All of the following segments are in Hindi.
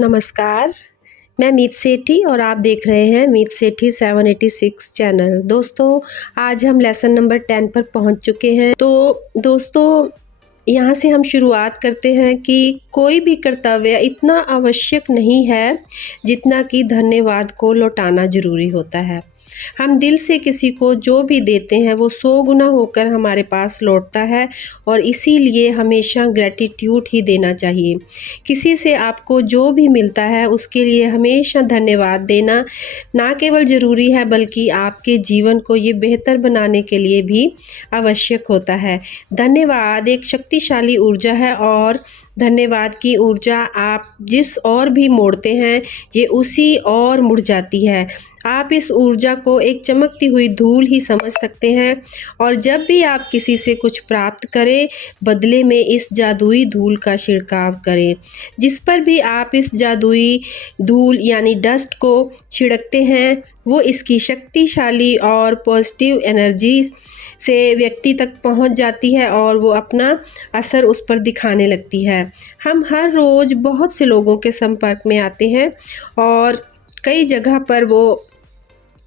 नमस्कार, मैं मीत सेठी और आप देख रहे हैं मीत सेठी 786 चैनल। दोस्तों, आज हम लेसन नंबर 10 पर पहुंच चुके हैं। तो दोस्तों, यहाँ से हम शुरुआत करते हैं कि कोई भी कर्तव्य इतना आवश्यक नहीं है जितना कि धन्यवाद को लौटाना ज़रूरी होता है। हम दिल से किसी को जो भी देते हैं वो 100 गुना होकर हमारे पास लौटता है और इसीलिए हमेशा ग्रैटिट्यूड ही देना चाहिए। किसी से आपको जो भी मिलता है उसके लिए हमेशा धन्यवाद देना ना केवल ज़रूरी है बल्कि आपके जीवन को ये बेहतर बनाने के लिए भी आवश्यक होता है। धन्यवाद एक शक्तिशाली ऊर्जा है और धन्यवाद की ऊर्जा आप जिस ओर भी मोड़ते हैं ये उसी ओर मुड़ जाती है। आप इस ऊर्जा को एक चमकती हुई धूल ही समझ सकते हैं और जब भी आप किसी से कुछ प्राप्त करें बदले में इस जादुई धूल का छिड़काव करें। जिस पर भी आप इस जादुई धूल यानी डस्ट को छिड़कते हैं वो इसकी शक्तिशाली और पॉजिटिव एनर्जी से व्यक्ति तक पहुंच जाती है और वो अपना असर उस पर दिखाने लगती है। हम हर रोज़ बहुत से लोगों के संपर्क में आते हैं और कई जगह पर वो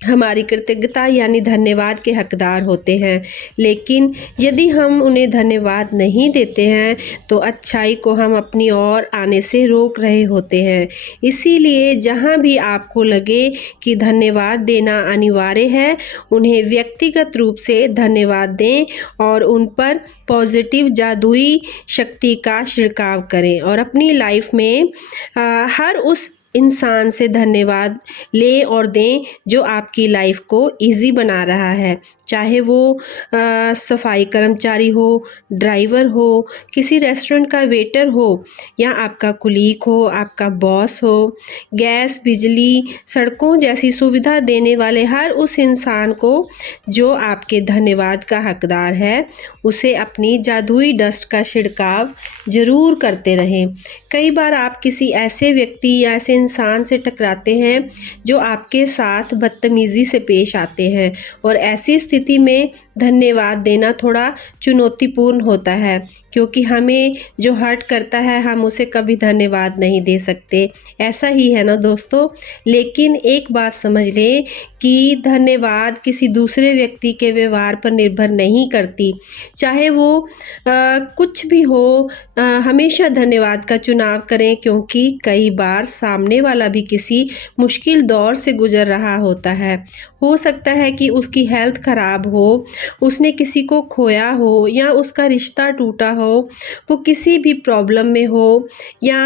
हमारी कृतज्ञता यानी धन्यवाद के हकदार होते हैं, लेकिन यदि हम उन्हें धन्यवाद नहीं देते हैं तो अच्छाई को हम अपनी ओर आने से रोक रहे होते हैं। इसीलिए जहाँ भी आपको लगे कि धन्यवाद देना अनिवार्य है उन्हें व्यक्तिगत रूप से धन्यवाद दें और उन पर पॉजिटिव जादुई शक्ति का छिड़काव करें और अपनी लाइफ में हर उस इंसान से धन्यवाद लें और दें जो आपकी लाइफ को इजी बना रहा है, चाहे वो सफाई कर्मचारी हो, ड्राइवर हो, किसी रेस्टोरेंट का वेटर हो या आपका कुलीग हो, आपका बॉस हो। गैस, बिजली, सड़कों जैसी सुविधा देने वाले हर उस इंसान को जो आपके धन्यवाद का हकदार है उसे अपनी जादुई डस्ट का छिड़काव ज़रूर करते रहें। कई बार आप किसी ऐसे व्यक्ति या ऐसे इंसान से टकराते हैं जो आपके साथ बदतमीज़ी से पेश आते हैं और ऐसी स्थिति में धन्यवाद देना थोड़ा चुनौतीपूर्ण होता है क्योंकि हमें जो हर्ट करता है हम उसे कभी धन्यवाद नहीं दे सकते। ऐसा ही है ना दोस्तों। लेकिन एक बात समझ लें कि धन्यवाद किसी दूसरे व्यक्ति के व्यवहार पर निर्भर नहीं करती, चाहे वो कुछ भी हो। हमेशा धन्यवाद का चुनाव करें क्योंकि कई बार सामने वाला भी किसी मुश्किल दौर से गुजर रहा होता है। हो सकता है कि उसकी हेल्थ ख़राब हो, उसने किसी को खोया हो या उसका रिश्ता टूटा हो, वो किसी भी प्रॉब्लम में हो या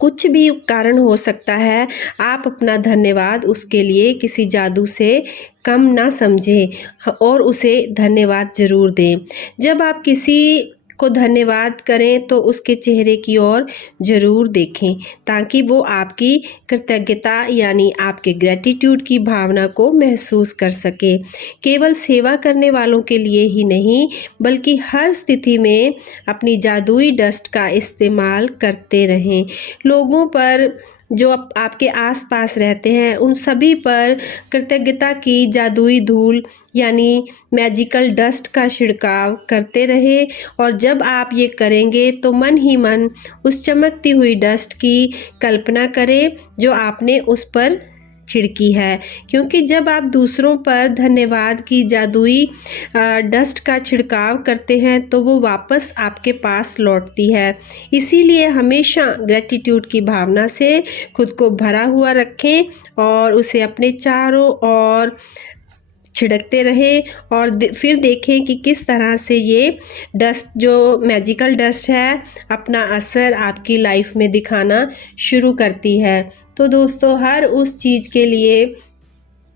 कुछ भी कारण हो सकता है। आप अपना धन्यवाद उसके लिए किसी जादू से कम ना समझें और उसे धन्यवाद ज़रूर दें। जब आप किसी को धन्यवाद करें तो उसके चेहरे की ओर ज़रूर देखें ताकि वो आपकी कृतज्ञता यानी आपके ग्रैटिट्यूड की भावना को महसूस कर सके। केवल सेवा करने वालों के लिए ही नहीं बल्कि हर स्थिति में अपनी जादुई डस्ट का इस्तेमाल करते रहें। लोगों पर जो आपके आसपास रहते हैं उन सभी पर कृतज्ञता की जादुई धूल यानी मैजिकल डस्ट का छिड़काव करते रहें और जब आप ये करेंगे तो मन ही मन उस चमकती हुई डस्ट की कल्पना करें जो आपने उस पर छिड़की है, क्योंकि जब आप दूसरों पर धन्यवाद की जादुई डस्ट का छिड़काव करते हैं तो वो वापस आपके पास लौटती है। इसीलिए हमेशा ग्रैटिट्यूड की भावना से खुद को भरा हुआ रखें और उसे अपने चारों ओर छिड़कते रहें और फिर देखें कि किस तरह से ये डस्ट जो मैजिकल डस्ट है अपना असर आपकी लाइफ में दिखाना शुरू करती है। तो दोस्तों, हर उस चीज़ के लिए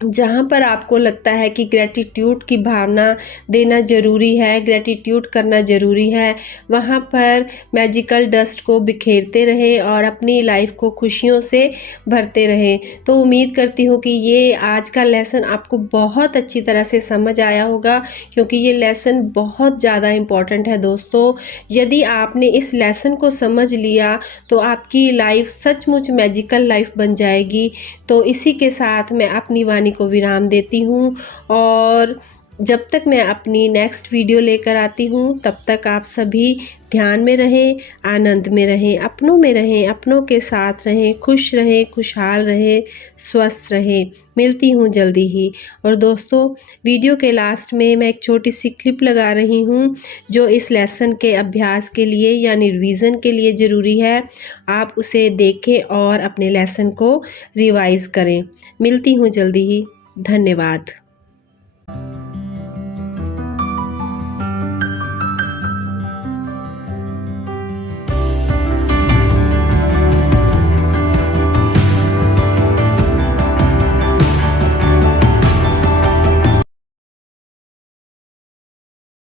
जहाँ पर आपको लगता है कि ग्रैटिट्यूड की भावना देना ज़रूरी है, ग्रैटिट्यूड करना ज़रूरी है, वहाँ पर मैजिकल डस्ट को बिखेरते रहें और अपनी लाइफ को खुशियों से भरते रहें। तो उम्मीद करती हूँ कि ये आज का लेसन आपको बहुत अच्छी तरह से समझ आया होगा क्योंकि ये लेसन बहुत ज़्यादा इम्पॉर्टेंट है दोस्तों। यदि आपने इस लेसन को समझ लिया तो आपकी लाइफ सचमुच मैजिकल लाइफ बन जाएगी। तो इसी के साथ मैं अपनी वाणी को विराम देती हूँ और जब तक मैं अपनी नेक्स्ट वीडियो लेकर आती हूँ तब तक आप सभी ध्यान में रहें, आनंद में रहें, अपनों में रहें, अपनों के साथ रहें, खुश रहें, खुशहाल रहें, स्वस्थ रहें। मिलती हूँ जल्दी ही। और दोस्तों, वीडियो के लास्ट में मैं एक छोटी सी क्लिप लगा रही हूँ जो इस लेसन के अभ्यास के लिए यानी रिवीजन के लिए ज़रूरी है। आप उसे देखें और अपने लेसन को रिवाइज करें। मिलती हूँ जल्दी ही। धन्यवाद।